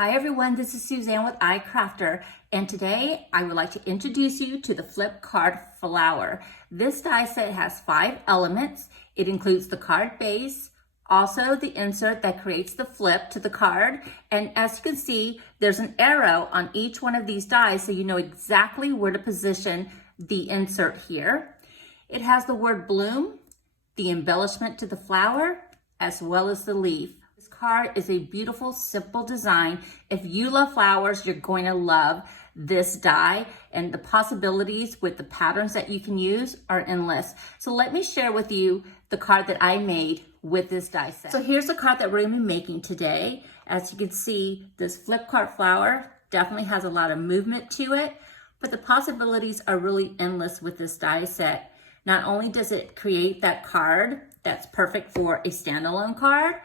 Hi everyone, this is Suzanne with iCrafter, and today I would like to introduce you to the flip card flower. This die set has 5 elements. It includes the card base, also the insert that creates the flip to the card, and as you can see, there's an arrow on each one of these dies so you know exactly where to position the insert here. It has the word bloom, the embellishment to the flower, as well as the leaf. This card is a beautiful, simple design. If you love flowers, you're going to love this die, and the possibilities with the patterns that you can use are endless. So let me share with you the card that I made with this die set. So here's the card that we're going to be making today. As you can see, this flip card flower definitely has a lot of movement to it, but the possibilities are really endless with this die set. Not only does it create that card that's perfect for a standalone card,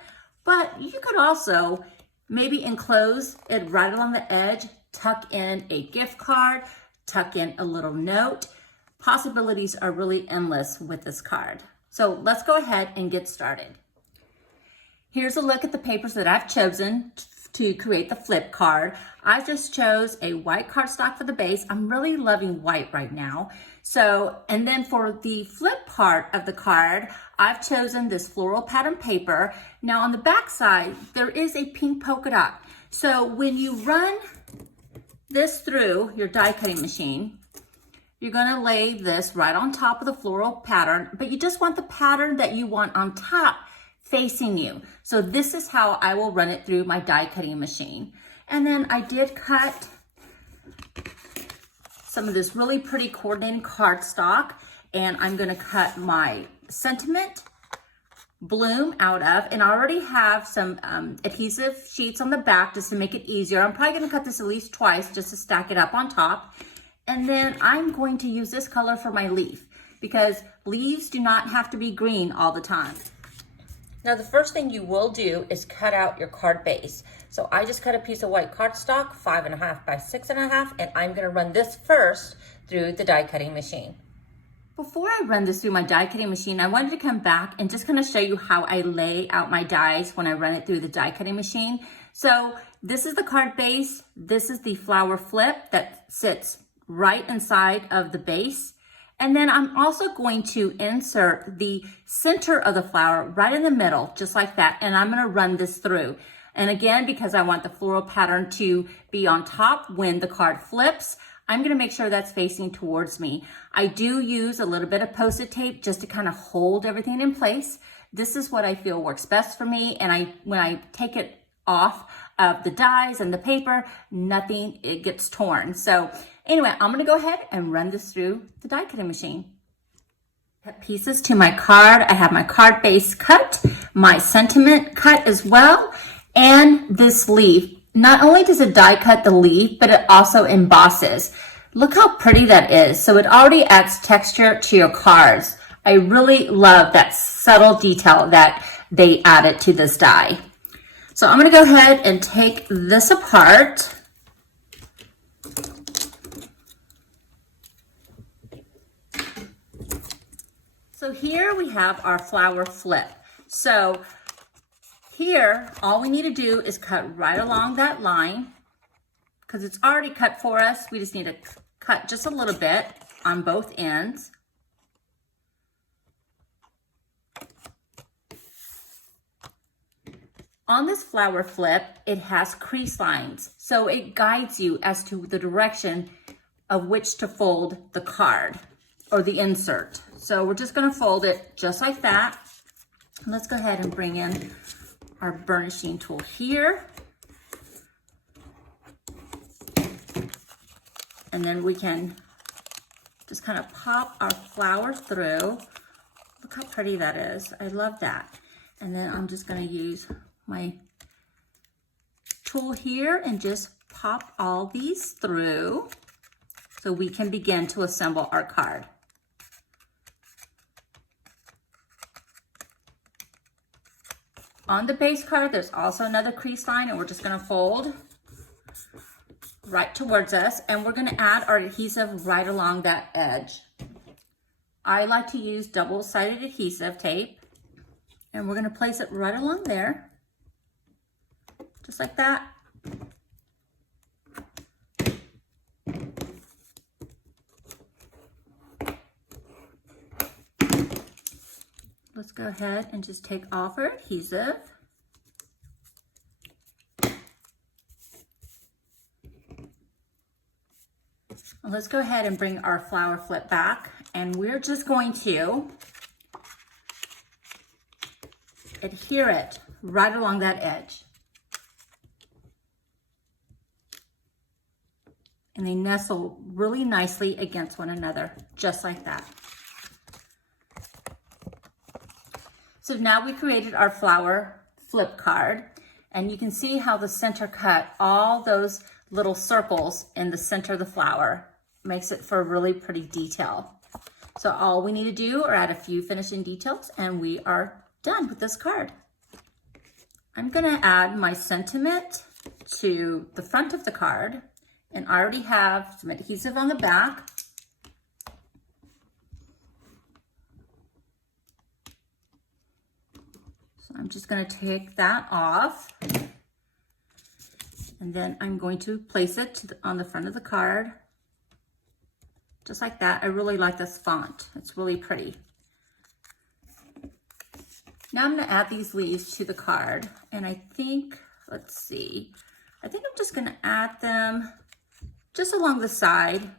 but you could also maybe enclose it right along the edge, tuck in a gift card, tuck in a little note. Possibilities are really endless with this card. So let's go ahead and get started. Here's a look at the papers that I've chosen to create the flip card. I just chose a white cardstock for the base. I'm really loving white right now. So, and then for the flip part of the card, I've chosen this floral pattern paper. Now on the back side, there is a pink polka dot. So when you run this through your die cutting machine, you're gonna lay this right on top of the floral pattern, but you just want the pattern that you want on top facing you. So this is how I will run it through my die cutting machine. And then I did cut some of this really pretty coordinated cardstock, and I'm gonna cut my sentiment bloom out of, and I already have some adhesive sheets on the back just to make it easier. I'm probably gonna cut this at least twice just to stack it up on top. And then I'm going to use this color for my leaf because leaves do not have to be green all the time. Now, the first thing you will do is cut out your card base. So I just cut a piece of white cardstock, 5.5 by 6.5, and I'm gonna run this first through the die cutting machine. Before I run this through my die cutting machine, I wanted to come back and just kind of show you how I lay out my dies when I run it through the die cutting machine. So this is the card base. This is the flower flip that sits right inside of the base. And then I'm also going to insert the center of the flower right in the middle, just like that. And I'm gonna run this through. And again, because I want the floral pattern to be on top when the card flips, I'm gonna make sure that's facing towards me. I do use a little bit of Post-it tape just to kind of hold everything in place. This is what I feel works best for me. And when I take it off of the dies and the paper, it gets torn. So anyway, I'm gonna go ahead and run this through the die cutting machine. Cut pieces to my card. I have my card base cut, my sentiment cut as well, and this leaf. Not only does it die cut the leaf, but it also embosses. Look how pretty that is. So it already adds texture to your cards. I really love that subtle detail that they added to this die. So I'm gonna go ahead and take this apart. So here we have our flower flip. So here, all we need to do is cut right along that line because it's already cut for us. We just need to cut just a little bit on both ends. On this flower flip, it has crease lines, so it guides you as to the direction of which to fold the card or the insert. So we're just gonna fold it just like that. Let's go ahead and bring in our burnishing tool here. And then we can just kind of pop our flower through. Look how pretty that is. I love that. And then I'm just gonna use my tool here and just pop all these through so we can begin to assemble our card. On the base card, there's also another crease line, and we're just gonna fold right towards us, and we're gonna add our adhesive right along that edge. I like to use double-sided adhesive tape, and we're gonna place it right along there, just like that. let's go ahead and just take off our adhesive. Let's go ahead and bring our flower flip back, and we're just going to adhere it right along that edge. And they nestle really nicely against one another, just like that. So now we created our flower flip card, and you can see how the center cut, all those little circles in the center of the flower, makes it for a really pretty detail. So all we need to do are add a few finishing details and we are done with this card. I'm gonna add my sentiment to the front of the card, and I already have some adhesive on the back. So I'm just gonna take that off, and then I'm going to place it on the front of the card. Just like that. I really like this font. It's really pretty. Now I'm gonna add these leaves to the card, and I think, let's see, I think I'm just gonna add them just along the side.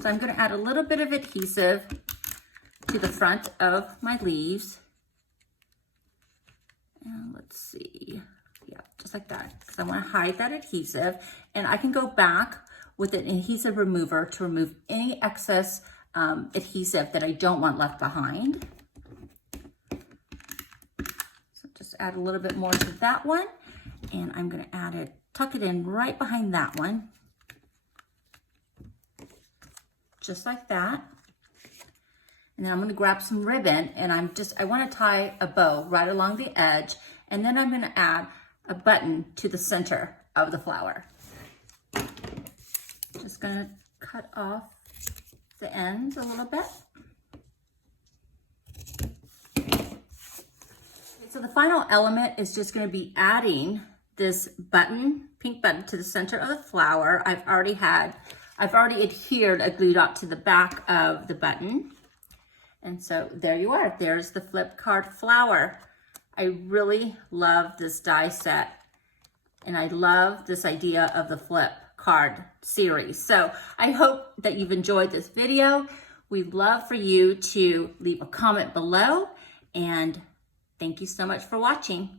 So I'm gonna add a little bit of adhesive to the front of my leaves. And let's see, yeah, just like that, because I wanna hide that adhesive, and I can go back with an adhesive remover to remove any excess adhesive that I don't want left behind. So just add a little bit more to that one, and I'm gonna add it, tuck it in right behind that one. Just like that. And then I'm gonna grab some ribbon, and I wanna tie a bow right along the edge, and then I'm gonna add a button to the center of the flower. Just gonna cut off the ends a little bit. So the final element is just gonna be adding this button, pink button, to the center of the flower. I've already adhered a glue dot to the back of the button. And so there you are, there's the flip card flower. I really love this die set, and I love this idea of the flip card series. So I hope that you've enjoyed this video. We'd love for you to leave a comment below, and thank you so much for watching.